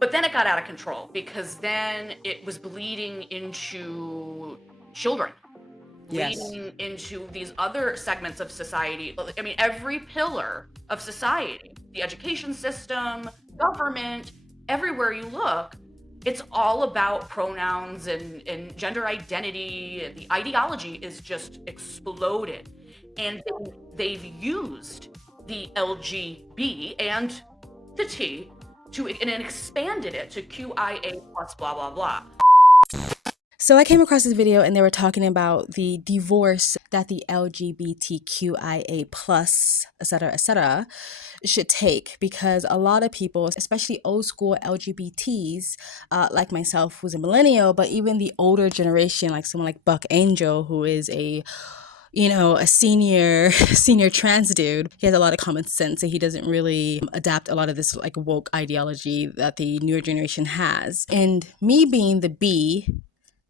But then it got out of control because then it was bleeding into children, bleeding into these other segments of society. I mean, every pillar of society, the education system, government, everywhere you look, it's all about pronouns and gender identity. The ideology is just exploded. And they've used the LGB and the T and expanded it to QIA plus blah, blah, blah. So I came across this video and they were talking about the divorce that the LGBTQIA plus, etc., should take, because a lot of people, especially old school LGBTs, like myself, who's a millennial, but even the older generation, like someone like Buck Angel, who is a senior trans dude, he has a lot of common sense and he doesn't really adapt a lot of this like woke ideology that the newer generation has. And me being the B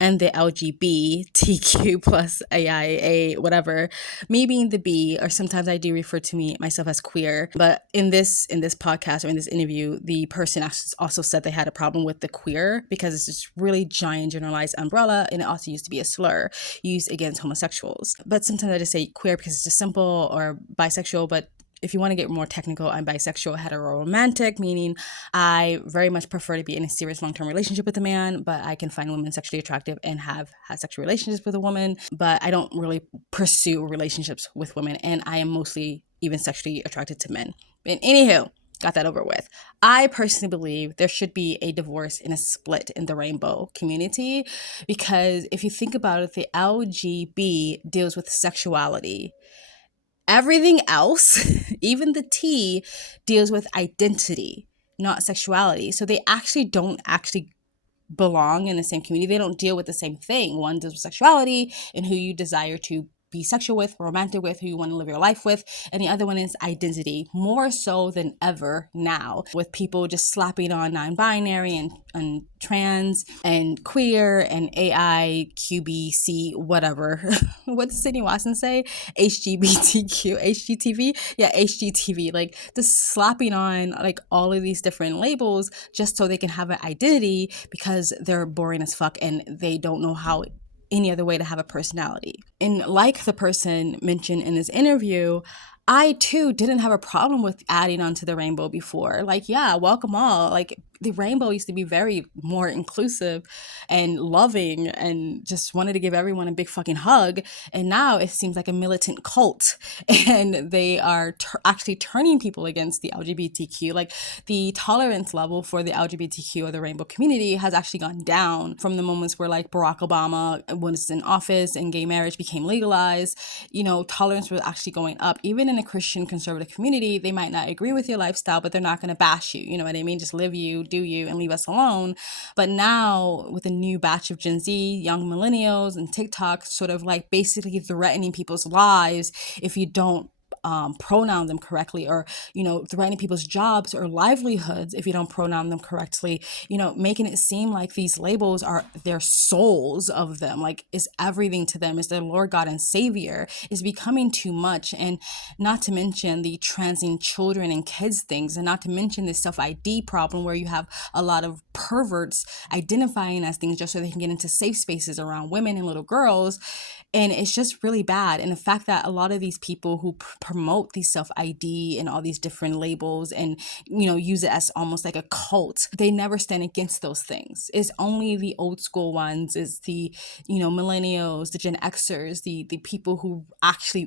and the LGBTQ plus AIA, whatever, me being the B, or sometimes I do refer to myself as queer. But in this podcast or in this interview, the person also said they had a problem with the queer because it's this really giant generalized umbrella, and it also used to be a slur used against homosexuals. But sometimes I just say queer because it's just simple, or bisexual, but if you want to get more technical, I'm bisexual, hetero-romantic, meaning I very much prefer to be in a serious long-term relationship with a man, but I can find women sexually attractive and have had sexual relationships with a woman, but I don't really pursue relationships with women, and I am mostly even sexually attracted to men. But anywho, got that over with. I personally believe there should be a divorce and a split in the rainbow community, because if you think about it, the LGB deals with sexuality. Everything else, even the T, deals with identity, not sexuality. So they don't belong in the same community. They don't deal with the same thing. One deals with sexuality and who you desire to be sexual with, romantic with, who you want to live your life with. And the other one is identity, more so than ever now, with people just slapping on non-binary and trans and queer and AI, QBC, whatever. What does Sydney Watson say? HGBTQ, HGTV? Yeah, HGTV. Like just slapping on like all of these different labels just so they can have an identity, because they're boring as fuck and they don't know how any other way to have a personality. And like the person mentioned in this interview, I too didn't have a problem with adding onto the rainbow before. Like, yeah, welcome all. Like the rainbow used to be very more inclusive and loving and just wanted to give everyone a big fucking hug. And now it seems like a militant cult, and they are actually turning people against the LGBTQ. Like the tolerance level for the LGBTQ or the rainbow community has actually gone down from the moments where like Barack Obama was in office and gay marriage became legalized. Tolerance was actually going up. Even in a Christian conservative community, they might not agree with your lifestyle, but they're not going to bash you. You know what I mean? Just live you, do you, and leave us alone. But now with a new batch of Gen Z, young millennials, and TikTok sort of like basically threatening people's lives if you don't pronoun them correctly, or threatening people's jobs or livelihoods if you don't pronoun them correctly, making it seem like these labels are their souls of them, like is everything to them, is their Lord God and Savior, is becoming too much. And not to mention the transing children and kids things, and not to mention this self-ID problem where you have a lot of perverts identifying as things just so they can get into safe spaces around women and little girls. And it's just really bad. And the fact that a lot of these people who promote these self-ID and all these different labels and, use it as almost like a cult, they never stand against those things. It's only the old school ones, is the, millennials, the Gen Xers, the people who actually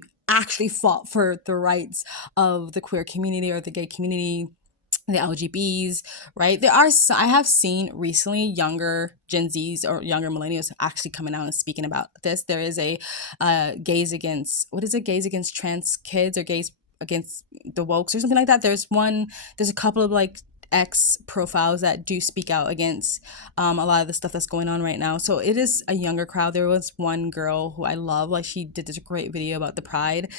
fought for the rights of the queer community or the gay community, the LGBs, right? I have seen recently younger Gen Zs or younger millennials actually coming out and speaking about this. There is a gays against trans kids, or gays against the wokes or something like that. There's a couple of like X profiles that do speak out against a lot of the stuff that's going on right now. So it is a younger crowd. There was one girl who I love, like she did this great video about the Pride.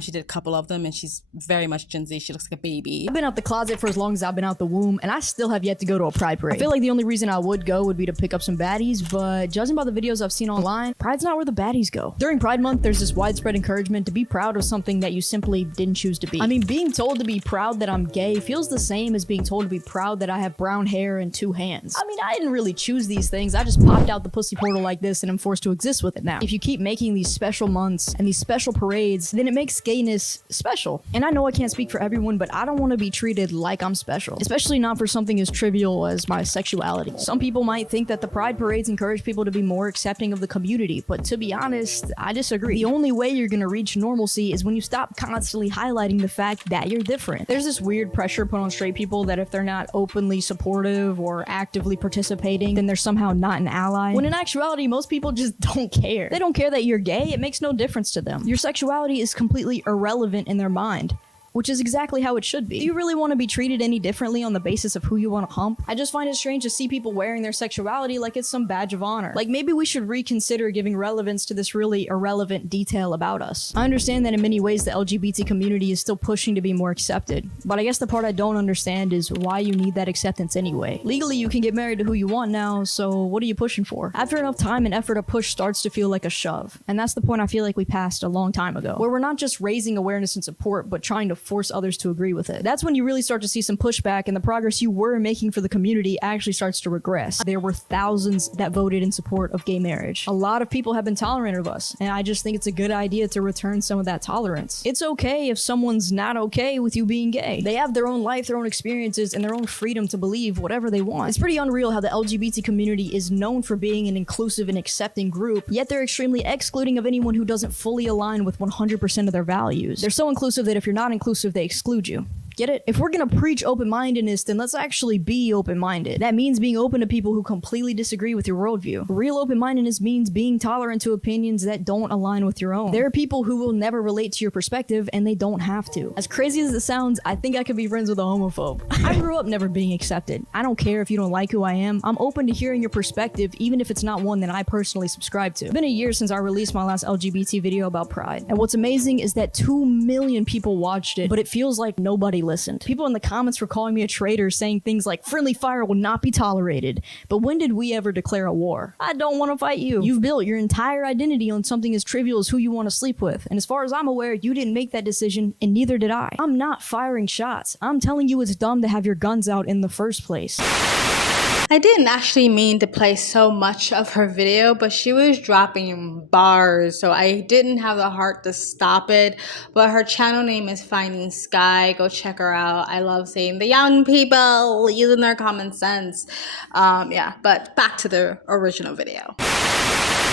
She did a couple of them, and she's very much Gen Z. She looks like a baby. I've been out the closet for as long as I've been out the womb, and I still have yet to go to a Pride parade. I feel like the only reason I would go would be to pick up some baddies, but judging by the videos I've seen online, Pride's not where the baddies go. During Pride Month, there's this widespread encouragement to be proud of something that you simply didn't choose to be. I mean, being told to be proud that I'm gay feels the same as being told to be proud that I have brown hair and 2 hands. I mean, I didn't really choose these things. I just popped out the pussy portal like this and I'm forced to exist with it now. If you keep making these special months and these special parades, then it makes gayness special. And I know I can't speak for everyone, but I don't want to be treated like I'm special, especially not for something as trivial as my sexuality. Some people might think that the pride parades encourage people to be more accepting of the community, but to be honest, I disagree. The only way you're gonna reach normalcy is when you stop constantly highlighting the fact that you're different. There's this weird pressure put on straight people that if they're not openly supportive or actively participating, then they're somehow not an ally. When in actuality, most people just don't care. They don't care that you're gay. It makes no difference to them. Your sexuality is completely irrelevant in their mind, which is exactly how it should be. Do you really want to be treated any differently on the basis of who you want to hump? I just find it strange to see people wearing their sexuality like it's some badge of honor. Like, maybe we should reconsider giving relevance to this really irrelevant detail about us. I understand that in many ways the LGBT community is still pushing to be more accepted, but I guess the part I don't understand is why you need that acceptance anyway. Legally, you can get married to who you want now, so what are you pushing for? After enough time and effort, a push starts to feel like a shove. And that's the point I feel like we passed a long time ago, where we're not just raising awareness and support, but trying to force others to agree with it. That's when you really start to see some pushback and the progress you were making for the community actually starts to regress. There were thousands that voted in support of gay marriage. A lot of people have been tolerant of us, and I just think it's a good idea to return some of that tolerance. It's okay if someone's not okay with you being gay. They have their own life, their own experiences, and their own freedom to believe whatever they want. It's pretty unreal how the LGBT community is known for being an inclusive and accepting group, yet they're extremely excluding of anyone who doesn't fully align with 100% of their values. They're so inclusive that if you're not inclusive, they exclude you. Get it? If we're gonna preach open-mindedness, then let's actually be open-minded. That means being open to people who completely disagree with your worldview. Real open-mindedness means being tolerant to opinions that don't align with your own. There are people who will never relate to your perspective, and they don't have to. As crazy as it sounds, I think I could be friends with a homophobe. I grew up never being accepted. I don't care if you don't like who I am. I'm open to hearing your perspective, even if it's not one that I personally subscribe to. It's been a year since I released my last LGBT video about pride, and what's amazing is that 2 million people watched it, but it feels like nobody listened. People in the comments were calling me a traitor, saying things like, friendly fire will not be tolerated. But when did we ever declare a war? I don't want to fight you. You've built your entire identity on something as trivial as who you want to sleep with. And as far as I'm aware, you didn't make that decision, and neither did I. I'm not firing shots. I'm telling you it's dumb to have your guns out in the first place. I didn't actually mean to play so much of her video, but she was dropping bars, so I didn't have the heart to stop it. But her channel name is Finding Sky. Go check her out. I love seeing the young people using their common sense. Yeah, but back to the original video.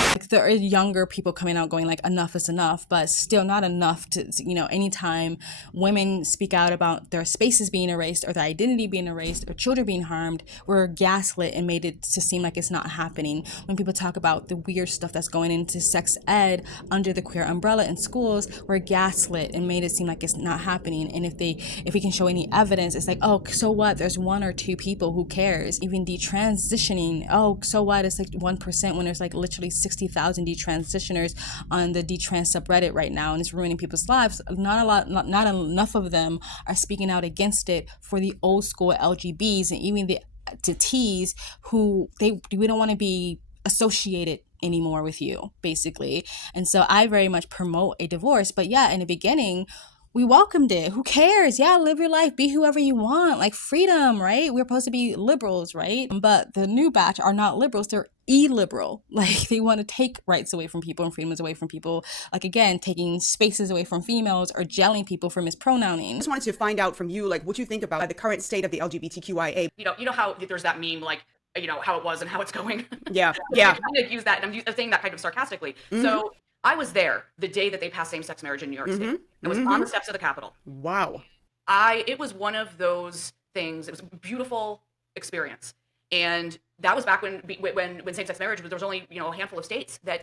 Like, there are younger people coming out going like, enough is enough, but still not enough to, you know, anytime women speak out about their spaces being erased or their identity being erased or children being harmed, we're gaslit and made it to seem like it's not happening. When people talk about the weird stuff that's going into sex ed under the queer umbrella in schools, we're gaslit and made it seem like it's not happening. And if we can show any evidence, it's like, oh, so what? There's 1 or 2 people, who cares? Even detransitioning, oh, so what? It's like 1% when there's like literally 60,000 detransitioners on the detrans subreddit right now, and it's ruining people's lives. Not enough of them are speaking out against it for the old school LGBs and even the T's who we don't want to be associated anymore with you, basically. And so I very much promote a divorce, but yeah, in the beginning we welcomed it. Who cares? Yeah, live your life, be whoever you want, like freedom, right? We're supposed to be liberals, right? But the new batch are not liberals, they're illiberal. Like, they want to take rights away from people and freedoms away from people. Like, again, taking spaces away from females or jailing people for mispronouncing. I just wanted to find out from you, like, what you think about the current state of the LGBTQIA. You know how there's that meme, like, you know, how it was and how it's going. Yeah, yeah. I kind of use that, and I'm saying that kind of sarcastically. So I was there the day that they passed same-sex marriage in New York State. I was on the steps of the Capitol. Wow. It was one of those things. It was a beautiful experience. And that was back when same-sex marriage was, there was only, you know, a handful of states that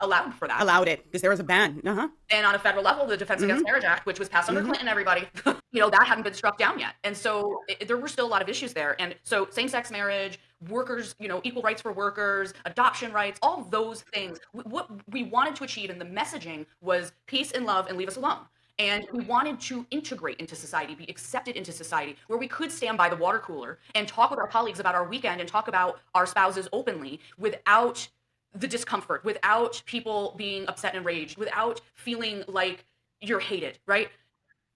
allowed for that. Allowed it, because there was a ban. And on a federal level, the Defense Against Marriage Act, which was passed under Clinton, everybody, you know, that hadn't been struck down yet. And so there were still a lot of issues there. And so same-sex marriage, workers, you know, equal rights for workers, adoption rights, all those things. What we wanted to achieve in the messaging was peace and love and leave us alone. And we wanted to integrate into society, be accepted into society, where we could stand by the water cooler and talk with our colleagues about our weekend and talk about our spouses openly without the discomfort, without people being upset and enraged, without feeling like you're hated, right?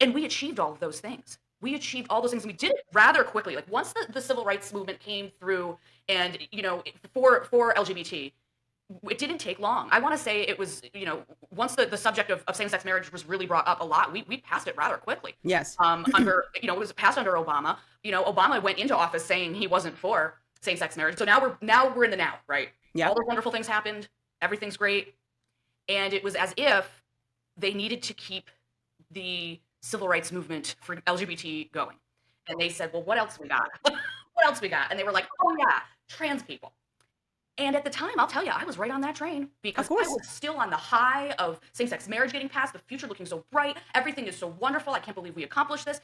And we achieved all of those things. we achieved all those things. And we did it rather quickly. Like once the civil rights movement came through, and for LGBT, it didn't take long. I want to say it was, once the subject of same-sex marriage was really brought up a lot, we passed it rather quickly. Yes. It was passed under Obama. Obama went into office saying he wasn't for same-sex marriage. So now we're in the now, right? Yeah. All those wonderful things happened. Everything's great. And it was as if they needed to keep the civil rights movement for LGBT going. And they said, well, what else we got? What else we got? And they were like, oh yeah, trans people. And at the time, I'll tell you, I was right on that train because I was still on the high of same-sex marriage getting passed, the future looking so bright, everything is so wonderful, I can't believe we accomplished this.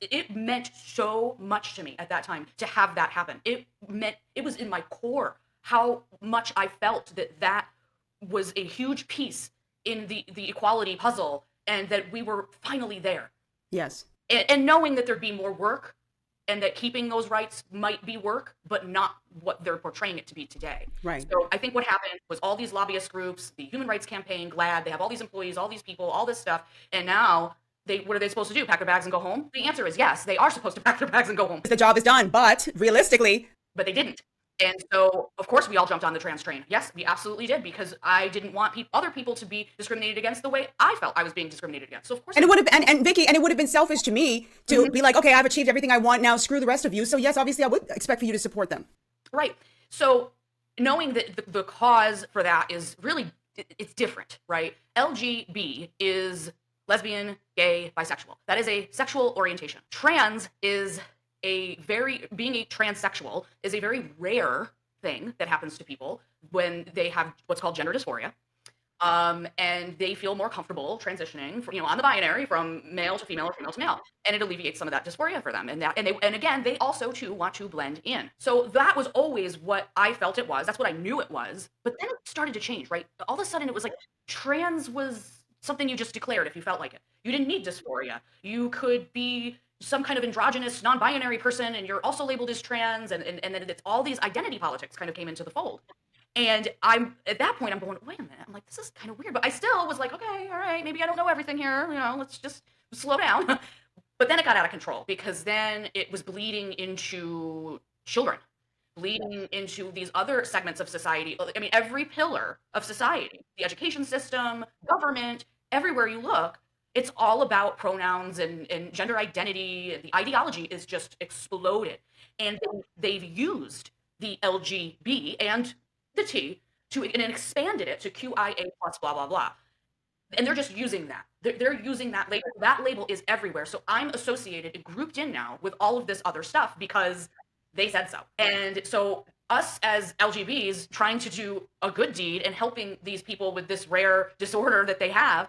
It meant so much to me at that time to have that happen. It was in my core how much I felt that was a huge piece in the equality puzzle and that we were finally there. Yes. And knowing that there'd be more work, and that keeping those rights might be work, but not what they're portraying it to be today. Right. So I think what happened was all these lobbyist groups, the Human Rights Campaign, GLAAD, they have all these employees, all these people, all this stuff, and now what are they supposed to do? Pack their bags and go home? The answer is yes, they are supposed to pack their bags and go home. The job is done, but realistically. But they didn't. And so, of course, we all jumped on the trans train. Yes, we absolutely did, because I didn't want other people to be discriminated against the way I felt I was being discriminated against. So, of course, and it would have, and Vicky, and it would have been selfish to me to be like, okay, I've achieved everything I want now. Screw the rest of you. So yes, obviously, I would expect for you to support them. Right. So knowing that the cause for that is really it's different, right? LGB is lesbian, gay, bisexual. That is a sexual orientation. Trans is being a transsexual is a very rare thing that happens to people when they have what's called gender dysphoria. And they feel more comfortable transitioning on the binary from male to female or female to male. And it alleviates some of that dysphoria for them. And again, they also too want to blend in. So that was always what I felt it was. That's what I knew it was. But then it started to change, right? All of a sudden it was like trans was something you just declared if you felt like it. You didn't need dysphoria. You could be some kind of androgynous, non-binary person, and you're also labeled as trans, and then it's all these identity politics kind of came into the fold. And at that point, I'm going, wait a minute. I'm like, this is kind of weird. But I still was like, okay, all right, maybe I don't know everything here. Let's just slow down. But then it got out of control because then it was bleeding into children, bleeding into these other segments of society. I mean, every pillar of society, the education system, government, everywhere you look, it's all about pronouns and gender identity. The ideology is just exploded. And they've used the LGB and the T and expanded it to QIA plus blah, blah, blah. And they're just using that. They're using that label. That label is everywhere. So I'm associated and grouped in now with all of this other stuff because they said so. And so us as LGBs trying to do a good deed and helping these people with this rare disorder that they have,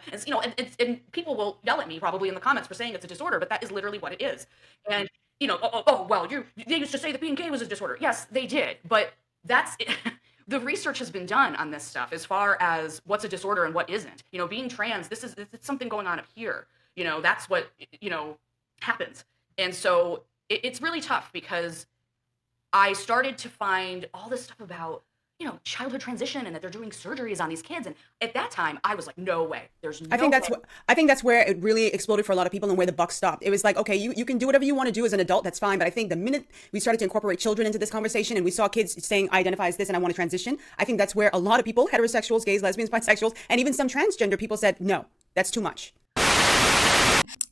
and people will yell at me probably in the comments for saying it's a disorder, but that is literally what it is. And well, they used to say that being gay was a disorder. Yes, they did, but that's it. The research has been done on this stuff as far as what's a disorder and what isn't. Being trans, it's something going on up here. That's what happens, and so it's really tough because I started to find all this stuff about, childhood transition and that they're doing surgeries on these kids. And at that time, I was like, no way. There's no I think that's where it really exploded for a lot of people and where the buck stopped. It was like, okay, you can do whatever you want to do as an adult. That's fine. But I think the minute we started to incorporate children into this conversation and we saw kids saying, I identify as this and I want to transition, I think that's where a lot of people, heterosexuals, gays, lesbians, bisexuals, and even some transgender people said, no, that's too much.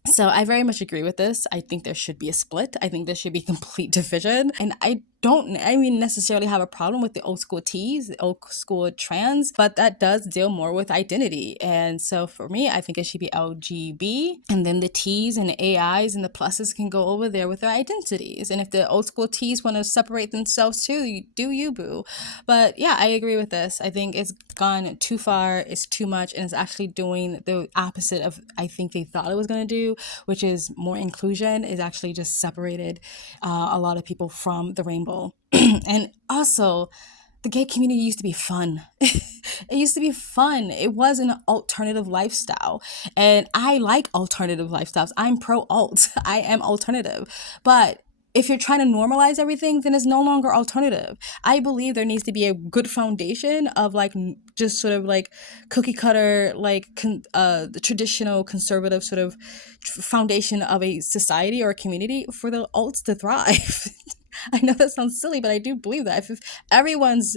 So I very much agree with this. I think there should be a split. I think there should be complete division. And I don't necessarily have a problem with the old school T's, the old school trans, but that does deal more with identity. And so for me, I think it should be LGB, and then the T's and the AIs and the pluses can go over there with their identities. And if the old school T's want to separate themselves too, do you, boo. But yeah, I agree with this. I think it's gone too far, it's too much, and it's actually doing the opposite of I think they thought it was going to do, which is more inclusion. Is actually just separated a lot of people from the rainbow. And also, the gay community used to be fun. It used to be fun. It was an alternative lifestyle. And I like alternative lifestyles. I'm pro-alt. I am alternative. But if you're trying to normalize everything, then it's no longer alternative. I believe there needs to be a good foundation of like just sort of like cookie cutter, like the traditional conservative sort of foundation of a society or a community for the alts to thrive. I know that sounds silly, but I do believe that if everyone's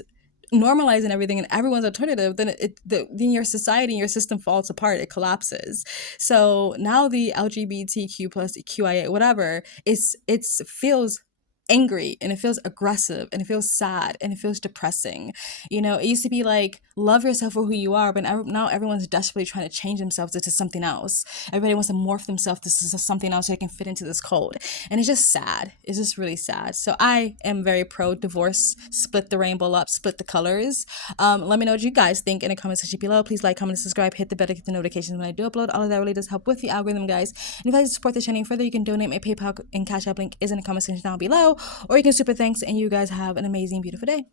normalizing everything and everyone's alternative, then then your society and your system falls apart. It collapses. So now the LGBTQ plus QIA whatever it feels angry and it feels aggressive and it feels sad and it feels depressing. You know, it used to be like love yourself for who you are, but now everyone's desperately trying to change themselves into something else. Everybody wants to morph themselves to something else so they can fit into this code, and it's just sad. It's just really sad. So I am very pro divorce, split the rainbow up, split the colors. Let me know what you guys think in the comment section below. Please like, comment, subscribe, hit the bell to get the notifications when I do upload. All of that really does help with the algorithm, guys. And if you'd like to support the channel further, you can donate. My PayPal and Cash App link is in the comment section down below, or you can super thanks, and you guys have an amazing, beautiful day.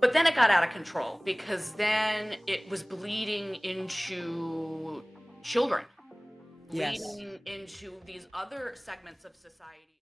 But then it got out of control because then it was bleeding into children, Yes. bleeding into these other segments of society.